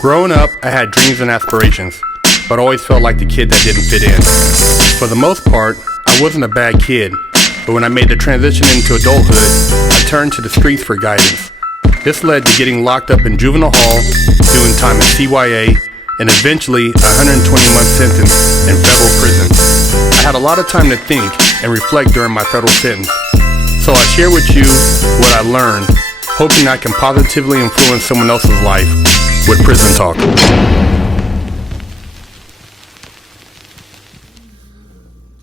Growing up, I had dreams and aspirations, but always felt like the kid that didn't fit in. For the most part, I wasn't a bad kid, but when I made the transition into adulthood, I turned to the streets for guidance. This led to getting locked up in juvenile hall, doing time in CYA, and eventually a 120-month sentence in federal prison. I had a lot of time to think and reflect during my federal sentence, so I share with you what I learned, hoping I can positively influence someone else's life with Prison Talk.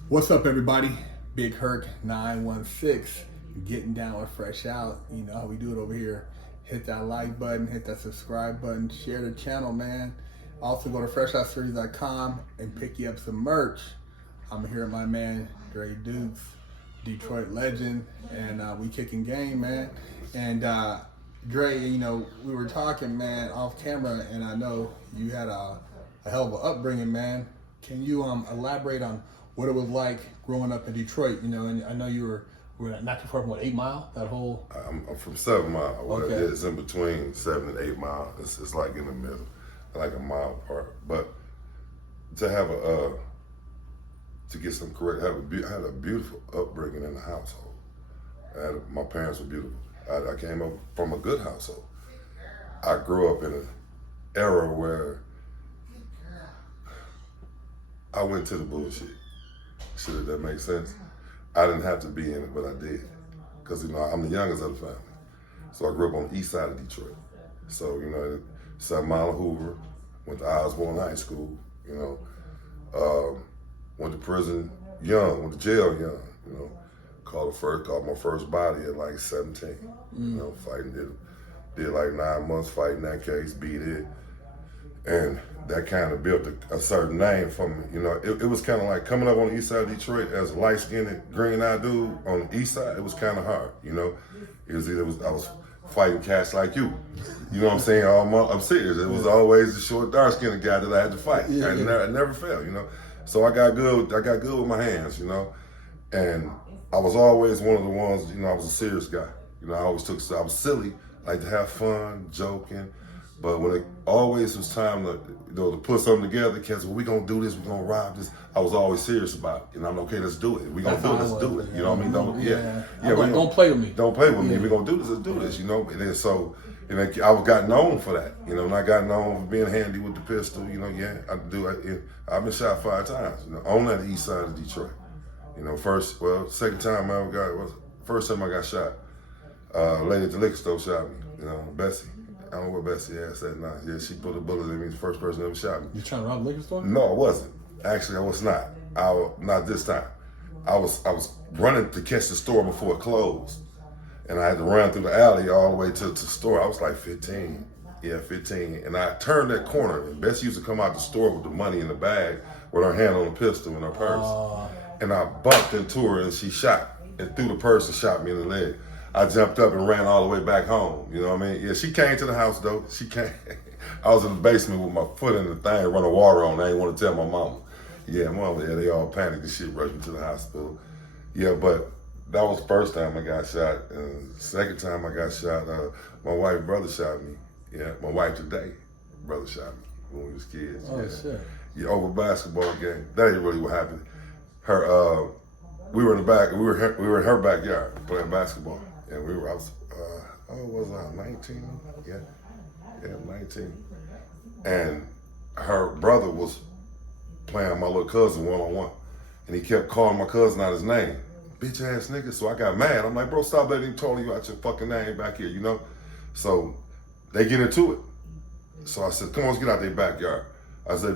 What's up, everybody? Big Herc 916, getting down with Fresh Out. You know how we do it over here. Hit that like button, hit that subscribe button, share the channel, man. Also go to freshoutseries.com and pick you up some merch. I'm here with my man Dre Dukes, Detroit legend, and we kicking game, man. And Dre, you know, we were talking, man, off camera, and I know you had a hell of an upbringing, man. Can you elaborate on what it was like growing up in Detroit? You know, and I know you were not too far from 8 Mile, that whole... I'm from 7 Mile. Okay. It's in between 7 and 8 Mile. It's like in the middle, like a mile apart. But to have to get some correct, I had a beautiful upbringing in the household. My parents were beautiful. I came up from a good household. I grew up in an era where I went to the bullshit. Shit, that makes sense. I didn't have to be in it, but I did. Because, you know, I'm the youngest of the family. So I grew up on the east side of Detroit. So, you know, 7 Mile of Hoover, went to Osborne High School, you know, went to prison young, went to jail young, you know, caught my first body at like 17, you know, fighting, did like 9 months fighting that case, beat it. And that kind of built a certain name for me. You know, it was kind of like coming up on the east side of Detroit as a light-skinned, green-eyed dude on the east side. It was kind of hard, you know. I was fighting cats like you. You know what I'm saying? I'm serious. It was always the short, dark-skinned guy that I had to fight. Yeah. I never failed, you know. So I got good with my hands, you know. And I was always one of the ones, you know, I was a serious guy. You know, I was silly, like to have fun, joking. But when it always was time to, you know, to put something together, cats, well, we gonna do this, we gonna rob this. I was always serious about it. And I'm okay, let's do it. We gonna do it, let's do it. You know what I mean? Don't play with me. Don't play with me. We gonna do this, let's do this, you know? And then so, you know, I got known for that. You know, and I got known for being handy with the pistol, you know, I've been shot 5 times, you know, on that east side of Detroit. You know, first time I got shot, a lady at the liquor store shot me, you know, Bessie. I don't know where Bessie ass at now. Yeah, she put a bullet in me, the first person that ever shot me. You trying to rob a liquor store? No, I wasn't. Actually, I was not. Not this time. I was running to catch the store before it closed. And I had to run through the alley all the way to the store. I was like 15. Yeah, 15. And I turned that corner, and Bessie used to come out the store with the money in the bag with her hand on the pistol in her purse. And I bumped into her, and she shot and threw the purse and shot me in the leg. I jumped up and ran all the way back home. You know what I mean? Yeah, she came to the house though. She came. I was in the basement with my foot in the thing, running water on. I didn't want to tell my mama. Yeah, they all panicked and shit, rushed me to the hospital. Yeah, but that was the first time I got shot. And the second time I got shot, my wife's brother shot me. Yeah, my wife today, brother shot me when we was kids. Oh, yeah. shit. Yeah, over a basketball game. That ain't really what happened. We were in the back. We were in her backyard playing basketball. And I was 19? Yeah, 19. And her brother was playing my little cousin one-on-one. And he kept calling my cousin out his name. Bitch ass nigga. So I got mad. I'm like, bro, stop letting him call you out your fucking name back here, you know? So they get into it. So I said, come on, let's get out their backyard. I said,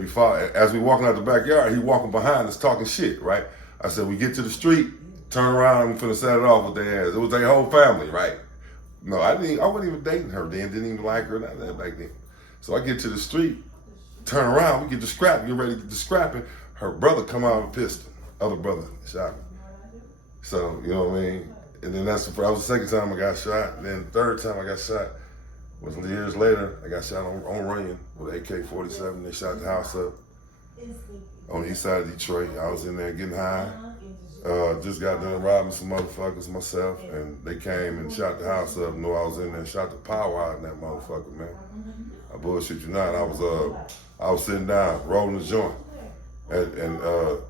as we walking out the backyard, he walking behind us talking shit, right? I said, we get to the street, turn around, I'm finna set it off with their ass. It was their whole family, right? No, I wasn't even dating her then, didn't even like her, not that back then. So I get to the street, turn around, we get to scrap, get ready to get to scrapping. Her brother come out with a pistol, other brother shot me. So, you know what I mean? And then that was the second time I got shot. And then the third time I got shot was years later. I got shot on Runyon with AK-47. They shot the house up on the east side of Detroit. I was in there getting high. Just got done robbing some motherfuckers myself, and they came and shot the house up. Knew I was in there, shot the power out in that motherfucker, man. I bullshit you not. I was sitting down, rolling a joint. And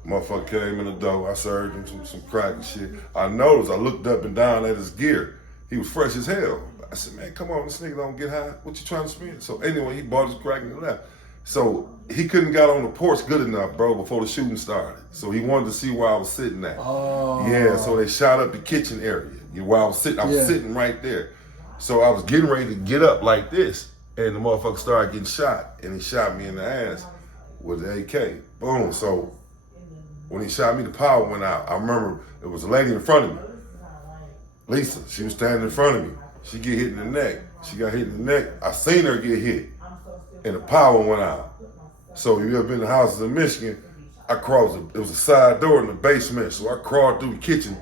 motherfucker came in the door. I served him some crack and shit. I noticed, I looked up and down at his gear. He was fresh as hell. I said, man, come on, this nigga don't get high. What you trying to spend? So anyway, he bought his crack and he left. So he couldn't got on the porch good enough, bro, before the shooting started. So he wanted to see where I was sitting at. Oh. Yeah, so they shot up the kitchen area where I was sitting. I was sitting right there. So I was getting ready to get up like this, and the motherfucker started getting shot, and he shot me in the ass with the AK. Boom. So when he shot me, the power went out. I remember there was a lady in front of me. Lisa, she was standing in front of me. She get hit in the neck. She got hit in the neck. I seen her get hit, and the power went out. So if you ever been to houses in Michigan, I crossed, it was a side door in the basement. So I crawled through the kitchen.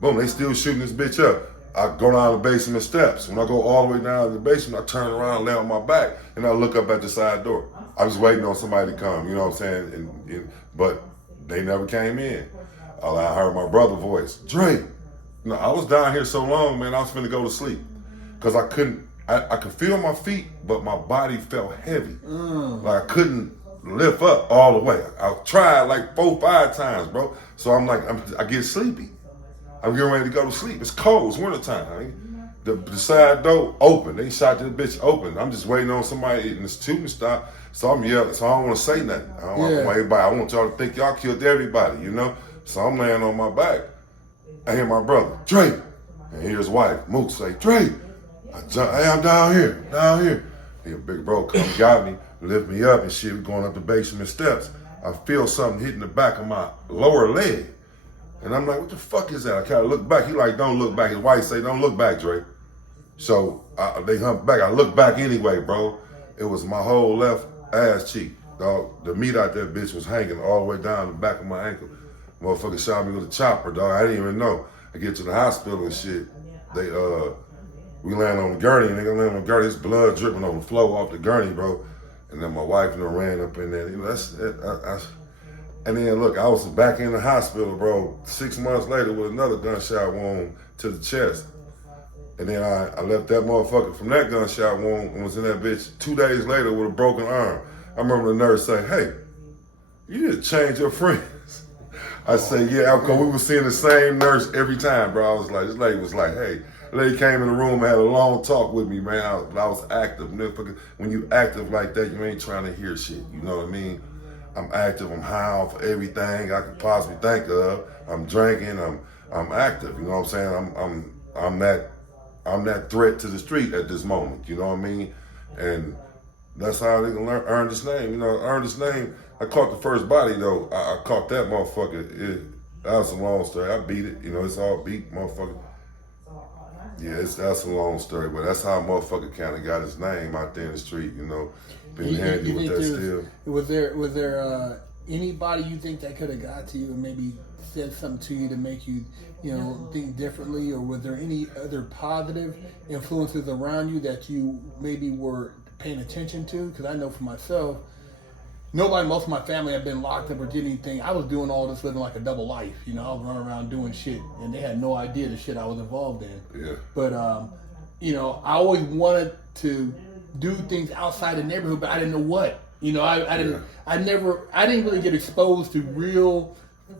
Boom, they still shooting this bitch up. I go down the basement steps. When I go all the way down to the basement, I turn around, lay on my back, and I look up at the side door. I was waiting on somebody to come, you know what I'm saying? But they never came in. I heard my brother's voice, Dre. No, I was down here so long, man, I was finna go to sleep. Because I could feel my feet, but my body felt heavy. Like I couldn't lift up all the way. I tried like 4-5 times, bro. So I'm like, I get sleepy. I'm getting ready to go to sleep. It's cold, it's wintertime. The side door open. They shot this bitch open. I'm just waiting on somebody in this shooting stop. So I'm yelling, so I don't want to say nothing. I don't want everybody. I want y'all to think y'all killed everybody, you know? So I'm laying on my back. I hear my brother, Dre. And hear his wife, Mook, say, Dre. Hey, I'm down here. Hey, big bro come got me, lift me up and shit. We going up the basement steps. I feel something hitting the back of my lower leg. And I'm like, what the fuck is that? I kind of look back. He like, don't look back. His wife say, don't look back, Dre. So they humped back. I look back anyway, bro. It was my whole left ass cheek, dog. The meat out that bitch was hanging all the way down the back of my ankle. Motherfucker shot me with a chopper, dog. I didn't even know. I get to the hospital and shit. We land on the gurney, and they land on the gurney. There's blood dripping on the floor off the gurney, bro. And then my wife and I ran up in there. You know, and then look, I was back in the hospital, bro, 6 months later with another gunshot wound to the chest. And then I left that motherfucker from that gunshot wound and was in that bitch 2 days later with a broken arm. I remember the nurse saying, hey, you need to change your friends. I say, yeah, because we were seeing the same nurse every time, bro. I was like, this lady was like, hey, the lady came in the room and had a long talk with me, man. I was active. When you active like that, you ain't trying to hear shit, you know what I mean? I'm active, I'm high for everything I could possibly think of. I'm drinking, I'm active, you know what I'm saying? I'm that threat to the street at this moment, you know what I mean? And that's how they can earn this name, you know, earn this name. I caught the first body though, I caught that motherfucker. That was a long story, I beat it, you know, it's all beat, motherfucker. Yeah, that's a long story, but that's how a motherfucker kind of got his name out there in the street, you know, being handy with that still. Was there anybody you think that could have got to you and maybe said something to you to make you, you know, think differently, or was there any other positive influences around you that you maybe were paying attention to? Because I know for myself, most of my family had been locked up or did anything. I was doing all this living like a double life. You know, I was running around doing shit, and they had no idea the shit I was involved in. Yeah. But, you know, I always wanted to do things outside the neighborhood, but I didn't know what. You know, I didn't really get exposed to real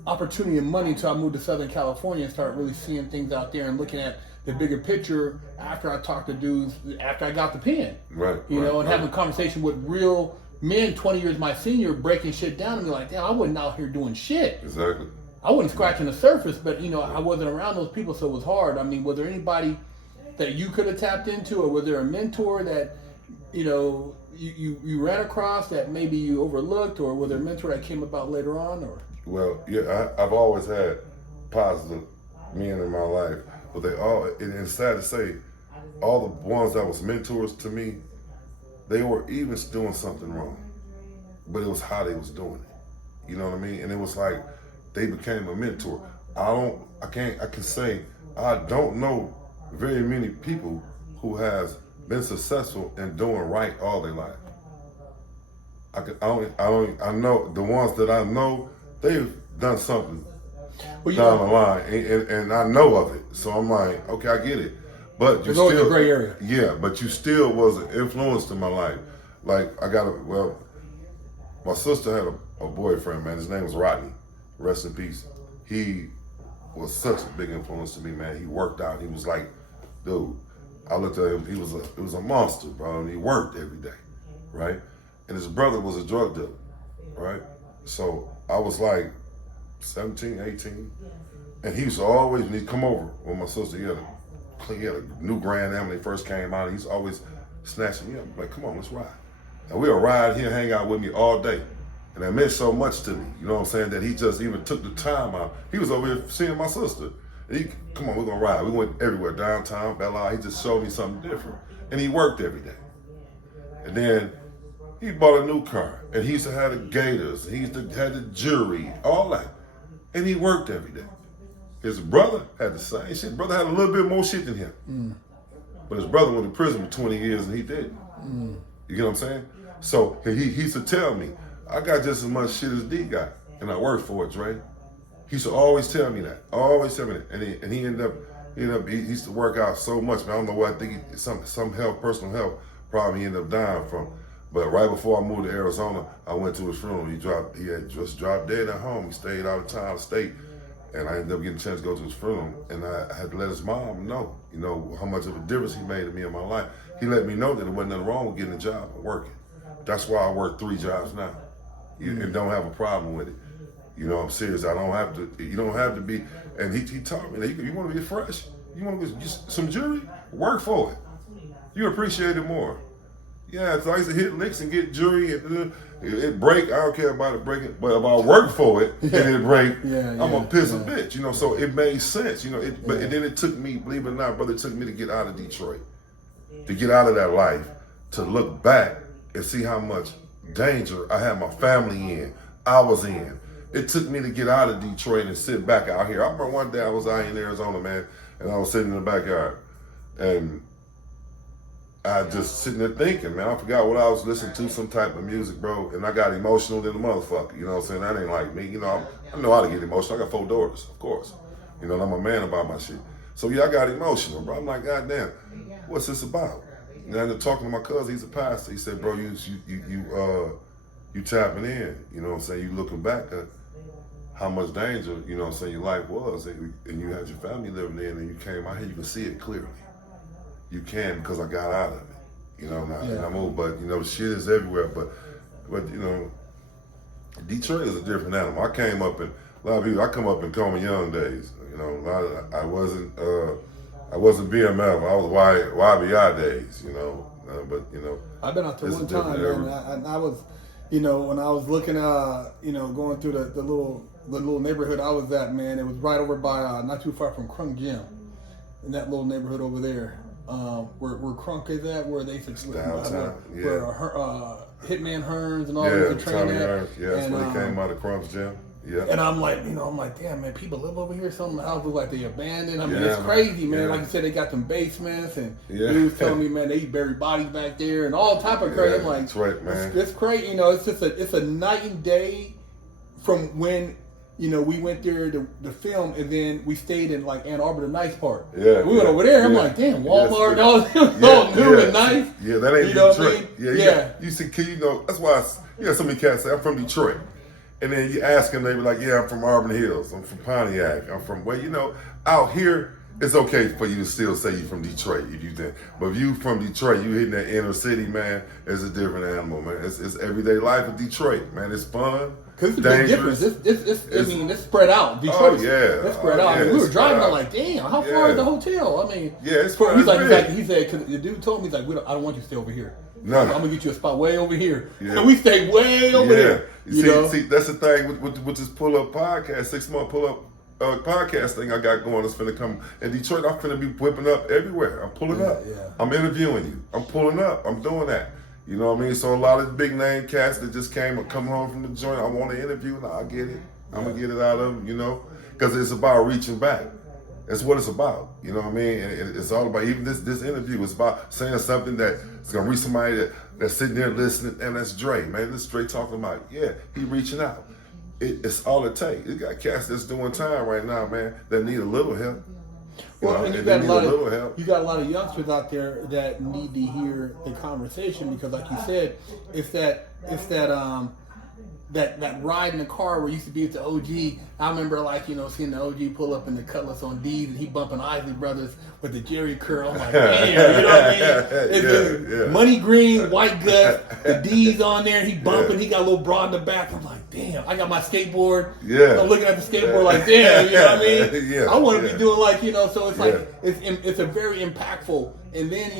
opportunity and money until I moved to Southern California and started really seeing things out there and looking at the bigger picture after I talked to dudes, after I got the pen. Right. You know, and having a conversation with real men 20 years my senior, breaking shit down and be like, damn, I wasn't out here doing shit. Exactly. I wasn't scratching the surface, but you know, I wasn't around those people, so it was hard. I mean, was there anybody that you could have tapped into, or was there a mentor that, you know, you ran across that maybe you overlooked, or was there a mentor that came about later on? Or well, yeah, I've always had positive men in my life, but they all, and it's sad to say, all the ones that was mentors to me, they were even doing something wrong, but it was how they was doing it. You know what I mean? And it was like they became a mentor. I can say I don't know very many people who has been successful in doing right all their life. I know the ones that I know, they've done something down the line, and I know of it. So I'm like, okay, I get it. But you still, a gray area. Yeah, but you still was an influence to my life. Like my sister had a boyfriend, man. His name was Rodney. Rest in peace. He was such a big influence to me, man. He worked out. He was like, dude, I looked at him, he was a monster, bro, and he worked every day, right? And his brother was a drug dealer, right? So I was like 17, 18, and he used to always, when he'd come over with my sister, he had a new Grand Am when he first came out, he's always snatching me up, like, come on, let's ride. And we'll ride, he'll hang out with me all day. And that meant so much to me, you know what I'm saying, that he just even took the time out. He was over here seeing my sister. And come on, we're gonna ride. We went everywhere, downtown, Belle Isle. He just showed me something different. And he worked every day. And then he bought a new car. And he used to have the Gators. And he used to have the jewelry, all that. And he worked every day. His brother had the same shit. Brother had a little bit more shit than him. But his brother went to prison for 20 years and he didn't. You get what I'm saying? So he used to tell me, I got just as much shit as D got, and I worked for it, Dre. He used to always tell me that, and he ended up, he used to work out so much, man. I don't know what, I think some personal health problem he ended up dying from. But right before I moved to Arizona, I went to his funeral. He had just dropped dead at home. He stayed out of town, of state, and I ended up getting a chance to go to his funeral. And I had to let his mom know, how much of a difference he made to me in my life. He let me know that there wasn't nothing wrong with getting a job and working. That's why I work 3 jobs now. And don't have a problem with it. I'm serious. I don't have to. You don't have to be. And he taught me that you want to be fresh. You want to get just some jewelry. Work for it. You appreciate it more. Yeah, so I used to hit licks and get jewelry. It break. I don't care about it breaking. But if I work for it and it break, I'm gonna piss a bitch. So it made sense. But and then it took me, believe it or not, brother, it took me to get out of Detroit, to get out of that life, to look back and see how much danger I had my family in, I was in. It took me to get out of Detroit and sit back out here. I remember one day I was out in Arizona, man, and I was sitting in the backyard, and I just sitting there thinking, man, I forgot what I was listening to, some type of music, bro, and I got emotional than a motherfucker, you know what I'm saying? That ain't like me, I know how to get emotional. I got 4 daughters, of course. And I'm a man about my shit. So yeah, I got emotional, bro. I'm like, God damn, what's this about? And I ended up talking to my cousin, he's a pastor. He said, bro, you tapping in, you know what I'm saying? You looking back at how much danger, you know what I'm saying, your life was, and you had your family living there, and then you came out here, you can see it clearly. You can, because I got out of it, and I moved, but, shit is everywhere, but, Detroit is a different animal. I came up in, a lot of people, I come up in Coleman Young days, I wasn't BMF, I was YBI days, but, I've been out there one time, man, and I was, when I was looking, going through the little neighborhood I was at, man, it was right over by, not too far from Crunk Gym, in that little neighborhood over there, where Crunk is at, where they used to, where Hitman Hearns and all those train at. Yeah, that's when he came out of Crunk's Gym. Yeah. And I'm like, damn, man, people live over here. Some of the houses look like they abandoned. I mean, it's crazy, man. Yeah. Like you said, they got them basements, and he was telling me, man, they bury bodies back there and all type of crazy. I'm like, that's right, man. It's crazy. It's just it's a night and day from when we went there to film, and then we stayed in like Ann Arbor, the nice part. Yeah. We went over there. I'm like, damn, Walmart, and all new and nice. Yeah, that ain't Detroit. Yeah. You see, that's why so many cats say I'm from Detroit. And then you ask them, they be like, yeah, I'm from Auburn Hills. I'm from Pontiac. I'm from, out here, it's okay for you to still say you're from Detroit if you did. But if you from Detroit, you hitting that inner city, man, it's a different animal, man. It's everyday life of Detroit, man. It's fun. Because it's a big difference. It's spread out. Detroit, it's sprered out. We were driving, I'm like, damn, how far is the hotel? It's he said, because the dude told me, he's like, I don't want you to stay over here. No. I'm gonna get you a spot way over here. Yeah. And we stay way over there. See, that's the thing with this pull-up podcast, 6-month pull-up podcast thing I got going. It's finna come in Detroit. I'm finna be whipping up everywhere. I'm pulling up. Yeah. I'm interviewing you. I'm pulling up. I'm doing that. You know what I mean? So a lot of big name cats that just come home from the joint, I want to interview. I get it. I'm gonna get it out of them. Because it's about reaching back. That's what it's about. You know what I mean? And it's all about, even this interview, it's about saying something that's going to reach somebody that's sitting there listening, and that's Dre, man. This Dre talking about, he reaching out. It's all it takes. You got cats that's doing time right now, man, that need a little help. Well, and they need a little help. you got a lot of youngsters out there that need to hear the conversation because, like you said, it's that ride in the car where you used to be with the OG. I remember, seeing the OG pull up in the Cutlass on D's and he bumping Isley Brothers with the Jerry curl. I'm like, damn, you know what I mean? It's money green, white gut, the D's on there. He bumping. He got a little broad in the back. I'm like, damn. I got my skateboard. Yeah. I'm looking at the skateboard like, damn, you know what I mean? Yeah. I want to be doing so it's like it's a very impactful. And then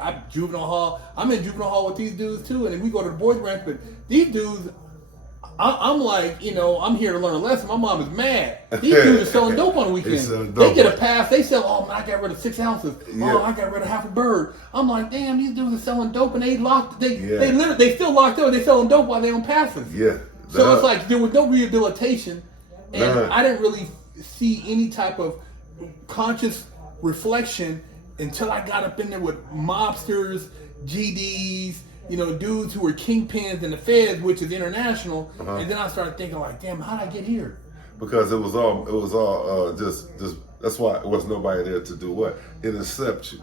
I'm juvenile hall. I'm in juvenile hall with these dudes too, and then we go to the boys' ranch. But these dudes. I'm like, I'm here to learn a lesson. My mom is mad. These dudes are selling dope on the weekend. They get a pass. They sell, I got rid of 6 ounces. Yeah. Oh, I got rid of half a bird. I'm like, damn, these dudes are selling dope and they locked. They still locked up. They selling dope while they on passes. Yeah. So it's like there was no rehabilitation, and I didn't really see any type of conscious reflection until I got up in there with mobsters, GDs. Dudes who were kingpins in the feds, which is international, and then I started thinking like, damn, how did I get here? Because it was all just that's why it was nobody there to do what? Intercept you.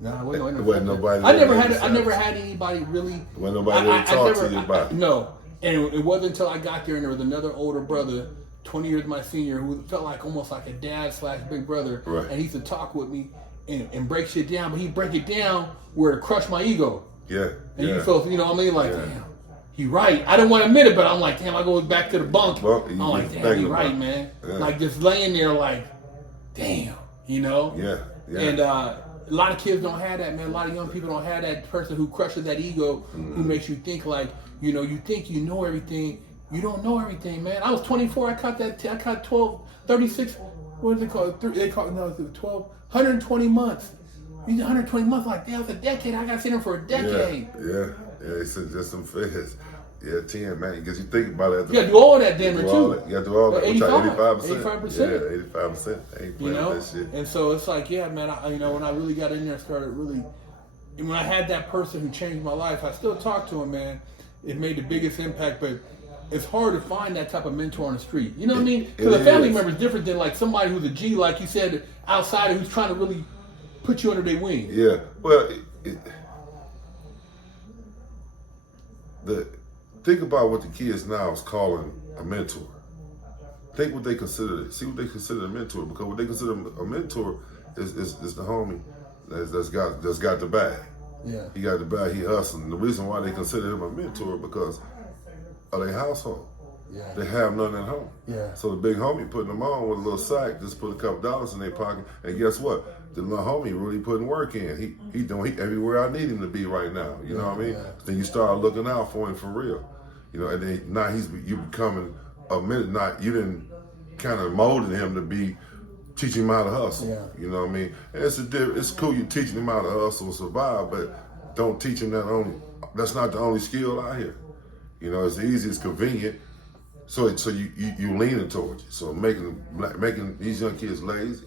No, it wasn't nobody. I never had anybody really. Wasn't nobody there to talk to you about it. No, and it wasn't until I got there and there was another older brother, 20 years my senior, who felt like almost like a dad / big brother, right. And he used to talk with me and break shit down, but he'd break it down where it crushed my ego. Yeah. And you feel, what I mean? Like, damn, he right. I didn't want to admit it, but I'm like, damn, I go back to the bunk. Well, I'm like, damn, he right, man. Yeah. Like, just laying there like, damn, Yeah. And a lot of kids don't have that, man. A lot of young people don't have that person who crushes that ego, who makes you think like, you think you know everything. You don't know everything, man. I was 24. I caught 12, 36, what is it called? They call it 12, 120 months. You did 120 months, like, damn, it's a decade. I got to sit in for a decade. Yeah. They said just some figures. Yeah, 10, man. Because you think about it. You got to do all of that damn near, too. You got to do all that. 85%. 85%. Yeah, 85%. They ain't playing that shit. And so it's like, yeah, man, when I really got in there, when I had that person who changed my life, I still talk to him, man. It made the biggest impact, but it's hard to find that type of mentor on the street. You know what I mean? Because a family member is different than like somebody who's a G, like you said, outsider who's trying to really put you under their wing. Yeah. Well, think about what the kids now is calling a mentor. Think what they consider it. See what they consider a mentor, because what they consider a mentor is the homie that's got the bag. Yeah. He got the bag. He hustling. And the reason why they consider him a mentor because of their household. Yeah. They have none at home. Yeah. So the big homie putting them on with a little sack, just put a couple dollars in their pocket, and guess what? The little homie really putting work in. He everywhere I need him to be right now. You know what I mean? Yeah. Then you start looking out for him for real. And then now you becoming a minute. Not you didn't kind of molded him to be teaching him how to hustle. Yeah. You know what I mean? And it's cool you teaching him how to hustle and survive, but don't teach him that's not the only skill out here. It's easy, it's convenient. So you leaning towards it. So making these young kids lazy.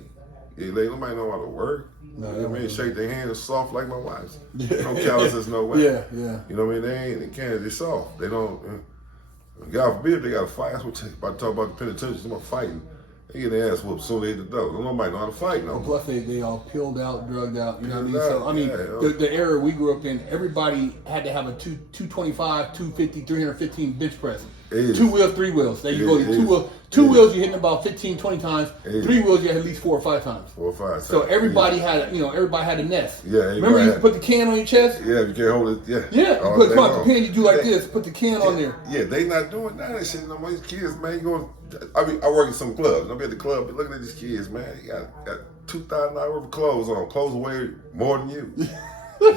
Nobody know how to work. No, you know what I mean? Shake their hands soft like my wife's. No Yeah. calluses, no way. Yeah. You know what I mean? They can't. They're soft. They don't. God forbid they got to fight. That's what about to talk about the penitentiary. About fighting. They get their ass whooped soon they hit the door. Nobody know how to fight no more. Plus they all peeled out, drugged out. You know what I mean? Peeled So out, I mean, yeah. the era we grew up in, everybody had to have a 225, 250, 315 bench press. It 2 wheels, 3 wheels. There you go. It Two wheels. Two wheels, you're hitting about 15, 20 times. It 3 wheels, you had at least 4 or 5 times. 4 or 5 times. So everybody had a nest. Yeah. Remember you used to put the can on your chest? Yeah, you can't hold it. Yeah. Yeah. All You put day come out long. the pen, you do like this. Put the can on there. Yeah, they not doing none of that shit no more. These kids, man, I work in some clubs. I be at the club, be looking at these kids, man. They got $2,000 worth of clothes on. Clothes weigh more than you.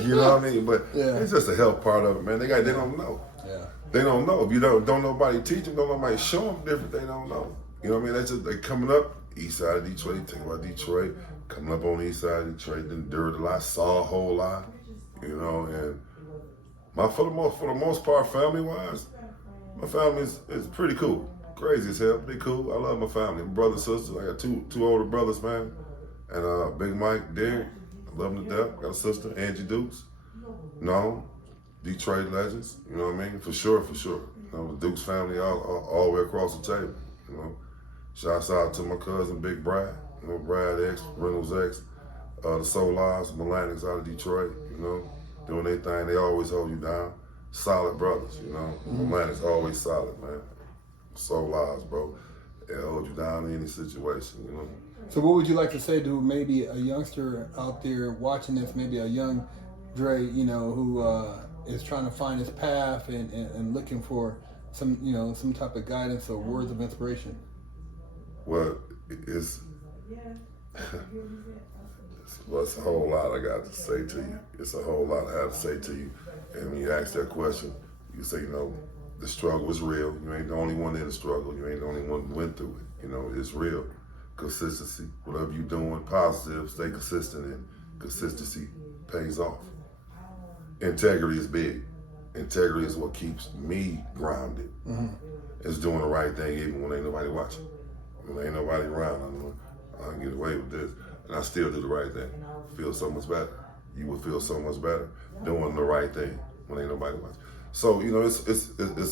You know what I mean? But it's just a health part of it, man. They don't know. Yeah. They don't know. If you don't nobody teach them, don't nobody show them different, they don't know. You know what I mean? They coming up east side of Detroit. Think about Detroit. Coming up on the east side of Detroit, then endured a lot, saw a whole lot. And for the most part, family wise, my family is pretty cool. Crazy as hell. They cool. I love my family. My brothers and sisters. I got two older brothers, man. And Big Mike, Derek. I love them to death. Got a sister, Angie Dukes. No. Detroit legends, you know what I mean? For sure. The Dukes family all the way across the table, Shouts out to my cousin, Big Brad, you know, Brad X, Reynolds X, the Solars, Melanics out of Detroit, you know, doing their thing. They always hold you down. Solid brothers, you know. Melanics always solid, man. Solars, bro. They hold you down in any situation, you know. So what would you like to say to maybe a youngster out there watching this, maybe a young Dre, you know, who is trying to find his path and looking for some, you know, some type of guidance or words of inspiration? Well, it's a whole lot I got to say to you. It's a whole lot I have to say to you. And when you ask that question, you say, you know, the struggle is real. You ain't the only one in the struggle. You ain't the only one who went through it. You know, it's real. Consistency, whatever you're doing, positive, stay consistent in. Consistency pays off. Integrity is big. Integrity is what keeps me grounded. It's doing the right thing even when ain't nobody watching. When ain't nobody around, I can get away with this. And I still do the right thing. Feel so much better. You will feel so much better doing the right thing when ain't nobody watching. So, you know, it's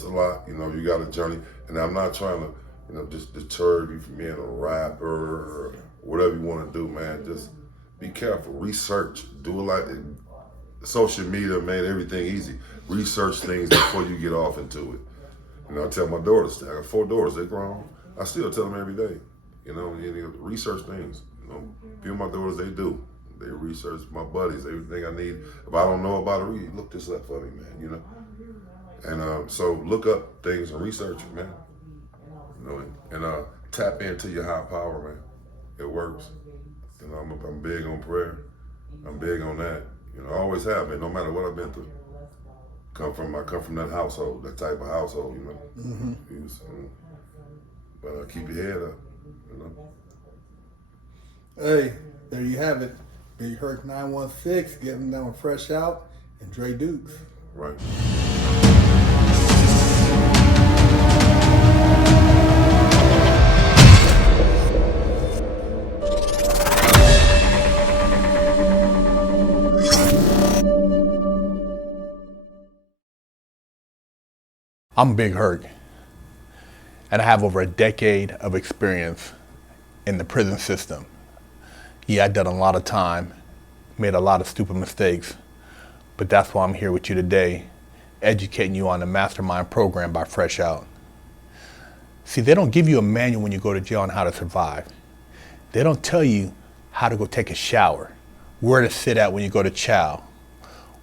a lot. You know, you got a journey. And I'm not trying to, you know, just deter you from being a rapper or whatever you want to do, man. Just be careful. Research. Do a lot. Social media made everything easy. Research things before you get off into it. You know, I tell my daughters, I got 4 daughters, they're grown. I still tell them every day, you know, research things. You know, a few of my daughters, they do. They research my buddies, everything I need. If I don't know about it, look this up for me, man, you know. And so look up things and research it, man. You know, and tap into your high power, man. It works. You know, I'm big on prayer. I'm big on that. You know, I always have been, no matter what I've been through. I come from that household, that type of household, you know. But keep your head up, you know. Hey, there you have it. Big Herc 916, getting down Fresh Out, and Dre Dukes. Right. I'm Big Herc, and I have over a decade of experience in the prison system. Yeah, I've done a lot of time, made a lot of stupid mistakes, but that's why I'm here with you today, educating you on the Mastermind program by Fresh Out. See, they don't give you a manual when you go to jail on how to survive. They don't tell you how to go take a shower, where to sit at when you go to chow,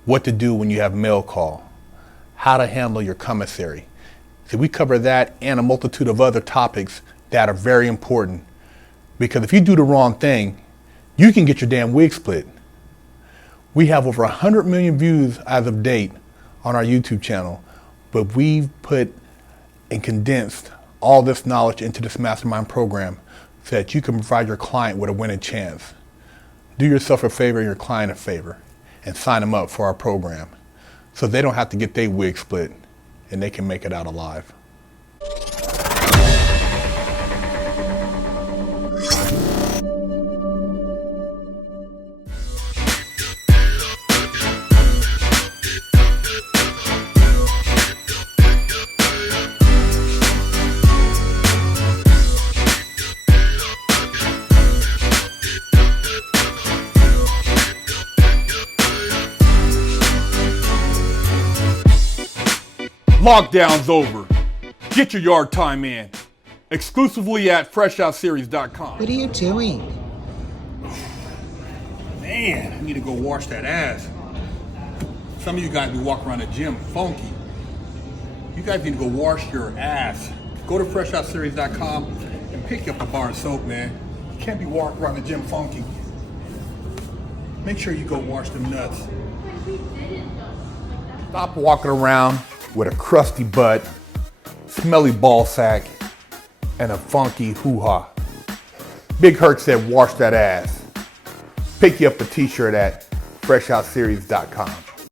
what to do when you have mail call, how to handle your commissary. See, we cover that and a multitude of other topics that are very important, because if you do the wrong thing, you can get your damn wig split. We have over 100 million views as of date on our YouTube channel, but we've put and condensed all this knowledge into this Mastermind program so that you can provide your client with a winning chance. Do yourself a favor and your client a favor and sign them up for our program, so they don't have to get their wig split and they can make it out alive. Lockdown's over. Get your yard time in. Exclusively at FreshOutSeries.com. What are you doing? Man, I need to go wash that ass. Some of you guys be walking around the gym funky. You guys need to go wash your ass. Go to FreshOutSeries.com and pick up a bar of soap, man. You can't be walking around the gym funky. Make sure you go wash them nuts. Stop walking around with a crusty butt, smelly ball sack, and a funky hoo-ha. Big Herc said wash that ass. Pick you up a t-shirt at FreshOutSeries.com.